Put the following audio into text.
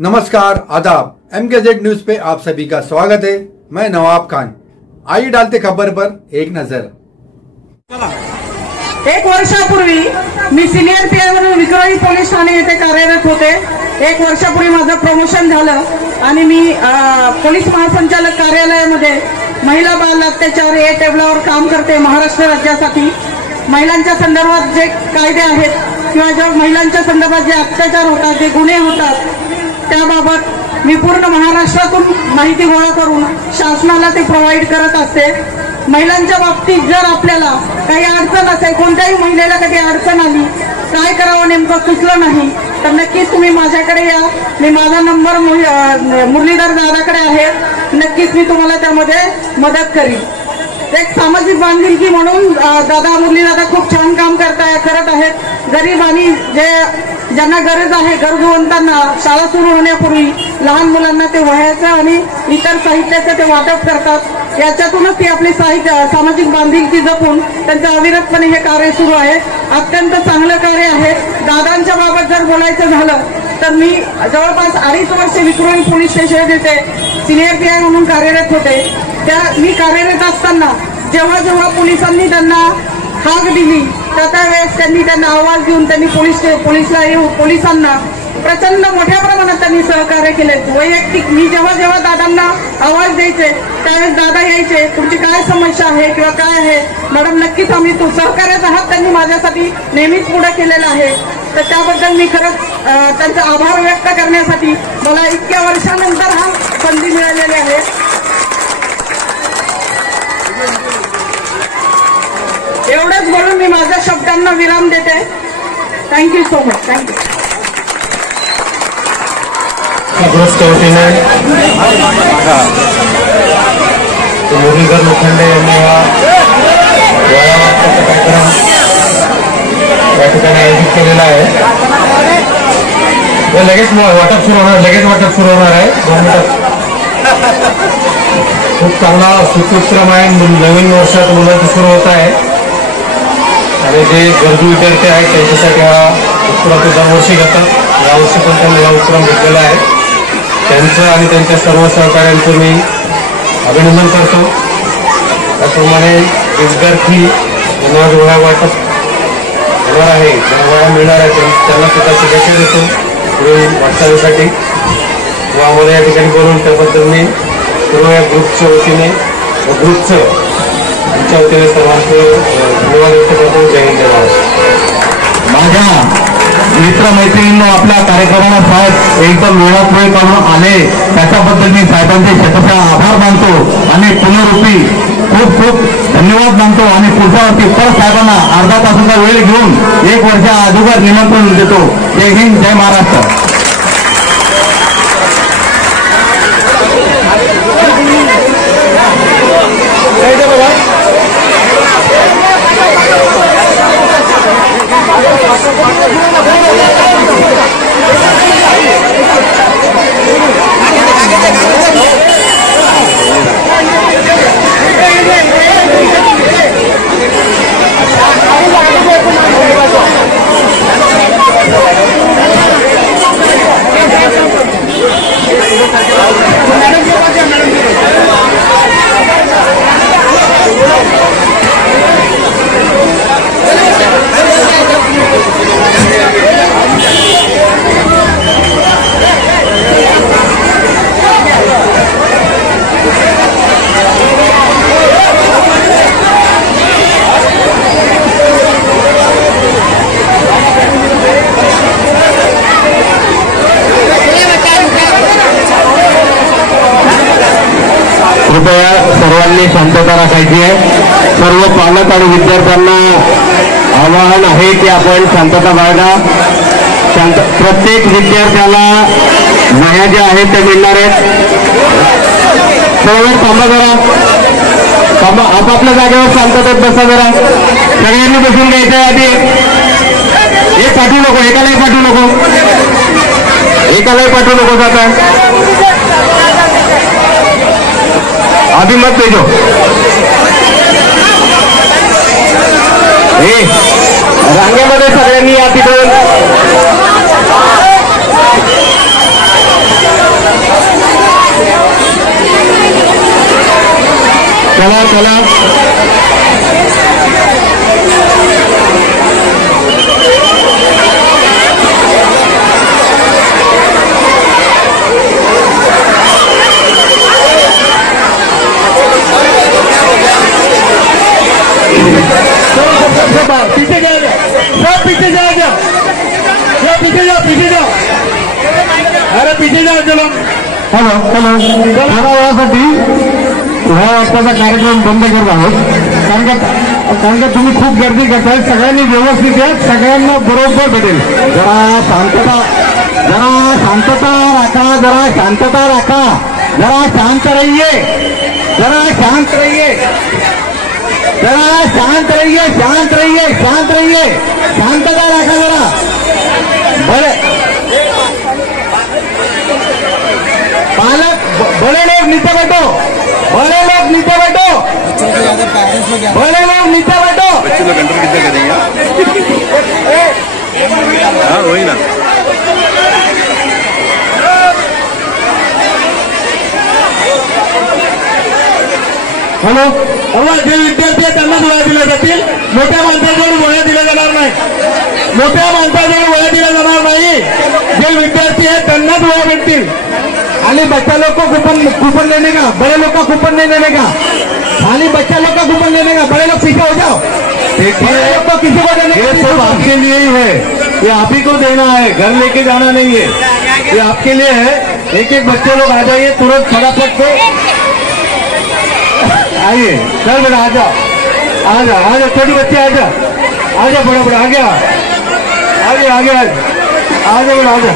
नमस्कार, आदाब। MKZ news पे आप सभी का स्वागत है। मैं नवाब खान। आइए डालते खबर पर एक नजर। एक वर्षापूर्वी मी सिनियर पीआय म्हणून विक्रोळी पोलीस ठाणे येथे कार्यरत होते। एक वर्षापूर्वी माझं प्रमोशन झालं आणि मी पोलीस महासंचालक कार्यालयामध्ये महिला बाल अत्याचार या टेबलावर काम करते। महाराष्ट्र राज्यासाठी महिलांच्या संदर्भात जे कायदे आहेत किंवा ज्या महिलांच्या संदर्भात जे अत्याचार होतात, जे गुन्हे होतात, त्याबाबत मी पूर्ण महाराष्ट्रातून माहिती गोळा करून शासनाला ते प्रोव्हाइड करत असते। महिलांच्या बाबतीत जर आपल्याला काही अडचण असेल, कोणत्याही महिलेला कधी अडचण आली, काय करावं नेमकं सुचलं नाही, तर नक्कीच तुम्ही माझ्याकडे या। मी माझा नंबर मुरलीधर दादाकडे आहे। नक्कीच मी तुम्हाला त्यामध्ये मदत करीन। एक सामाजिक बांधिलकी म्हणून दादा मुरली दादा खूप छान काम करत आहेत। गरीब आणि ज्यांना गरज आहे, गरजूवंतांना शाळा सुरू होण्यापूर्वी लहान मुलांना ते वह्याचं आणि इतर साहित्याचं ते वाटप करतात। याच्यातूनच ती आपली सामाजिक बांधिलकी जपून त्यांचं अविरतपणे हे कार्य सुरू आहे। अत्यंत चांगलं कार्य आहे। दादांच्या बाबत जर बोलायचं झालं तर मी जवळपास 2.5 वर्षे विक्रोळी पोलीस स्टेशन येथे सिनियर पीआय म्हणून कार्यरत होते। मी कार्यरत असताना जेव्हा जेव्हा पोलिसांनी त्यांना हाक दिली त्यावेळेस त्यांनी त्यांना आवाज देऊन त्यांनी पोलिसांना प्रचंड मोठ्या प्रमाणात त्यांनी सहकार्य केले। वैयक्तिक मी जेव्हा जेव्हा दादांना आवाज द्यायचे त्यावेळेस दादा यायचे, तुमची काय समस्या आहे किंवा काय आहे मॅडम, नक्कीच आम्ही तो सहकार्याचा हात त्यांनी माझ्यासाठी नेहमीच पुढे केलेला आहे। तर त्याबद्दल मी खरंच त्यांचा आभार व्यक्त करण्यासाठी मला इतक्या वर्षानंतर हा संधी मिळालेली आहे। एवढंच बोलून मी माझ्या शब्दांना विराम देते। Thank you so much. Thank you. Muralidhar Lokhande यांनी कार्यक्रम या ठिकाणी आयोजित केलेला आहे। लगेच वाटप सुरू होणार आहे। 2 मिनिटात खूप चांगला सुसूत्रम आहे। नवीन वर्षात मुलांचं सुरू होत आहे आणि जे गरजू विद्यार्थी आहेत त्यांच्यासाठी हा उपक्रम ते दरवर्षी घेतात। यावर्षी पण त्यांनी हा उपक्रम घेतलेला आहे। त्यांचं आणि त्यांच्या सर्व सहकाऱ्यांचं मी अभिनंदन करतो। त्याप्रमाणे विद्यार्थी यांना वह्या वाटप होणार आहे, ज्यांना वह्या मिळणार आहे त्यांना सुद्धा शुभेच्छा देतो पुढील वाटचालीसाठी। व आम्हाला या ठिकाणी बोलून त्याबद्दल मी सर्व या ग्रुपच्या वतीने आमच्या वतीने सर्वांचं धन्यवाद व्यक्त करतो। जय हिंद, जय महाराष्ट्र। माझ्या मित्रमैत्रिणींना आपल्या कार्यक्रमाला साहेब एकदम वेळात वेळ काढून आले त्याच्याबद्दल मी साहेबांचे शतशः आभार मानतो आणि पुनरुक्ती खूप खूप धन्यवाद मानतो। आणि पुढच्या वर्षी परत साहेबांना अर्धा तासाचा वेळ घेऊन 1 वर्षा अगोदर निमंत्रण देतो। जय हिंद, जय महाराष्ट्र। कृपया सर्वांनी शांतता राखायची आहे। सर्व पालक आणि विद्यार्थ्यांना आवाहन आहे की आपण शांतता बाळगा। प्रत्येक विद्यार्थ्याला वह्या ज्या आहेत त्या मिळणार आहेत। सर्व थांबा जरा, आपापल्या जागेवर शांततेत बसा जरा। सगळ्यांनी बसून घ्यायचं आहे आधी। हे पाठवू नको, एकालाही पाठवू नको, आता अभी मत भेजो। रांगेमध्ये सगळ्यांनी या तिथून चला पीछे जाएगा, सब पीछे जाएगा, या पीछे जाओ, अरे पीछे जाओ चलो। हॅलो मला यासाठी ह्या आजचा कार्यक्रम बंद करत आहोत कारण का तुम्ही खूप गर्दी करताय. सगळ्यांनी व्यवस्थित या, सगळ्यांना बरोबर भेटेल. जरा शांतता राखा, जरा शांत रहिए, शांतता राखा जरा. बड़े लोग नीचे बैठो, बड़े लोग नीचे बैठो. बच्चे लोग कंट्रोल कितना करेंगे? हाँ वही ना. हॅलो, जे विद्यार्थी आहेत त्यांनाच वह्या दिल्या जातील. मोठ्या माणसाजवळ वह्या दिल्या जाणार नाही. जे विद्यार्थी आहेत त्यांनाच वह्या भेटतील. खाली बच्चा लोग को कूपन लेने का, बड़े लोग का कूपन नहीं लेने का. खाली बच्चा लोग का कूपन लेने का, बड़े लोग पीछे हो जाओ. बड़े लोग को किसी को देने ये सब आपके लिए ही है, ये आप ही को देना है, घर लेके जाना नहीं है, ये आपके लिए है. एक एक बच्चे लोग आ जाइए तुरंत फटाफट से आइए. चल बेटा आ जा, छोटी बच्चे आ जा, बड़ा आ गया, आगे आ जा बेटा, आ जा.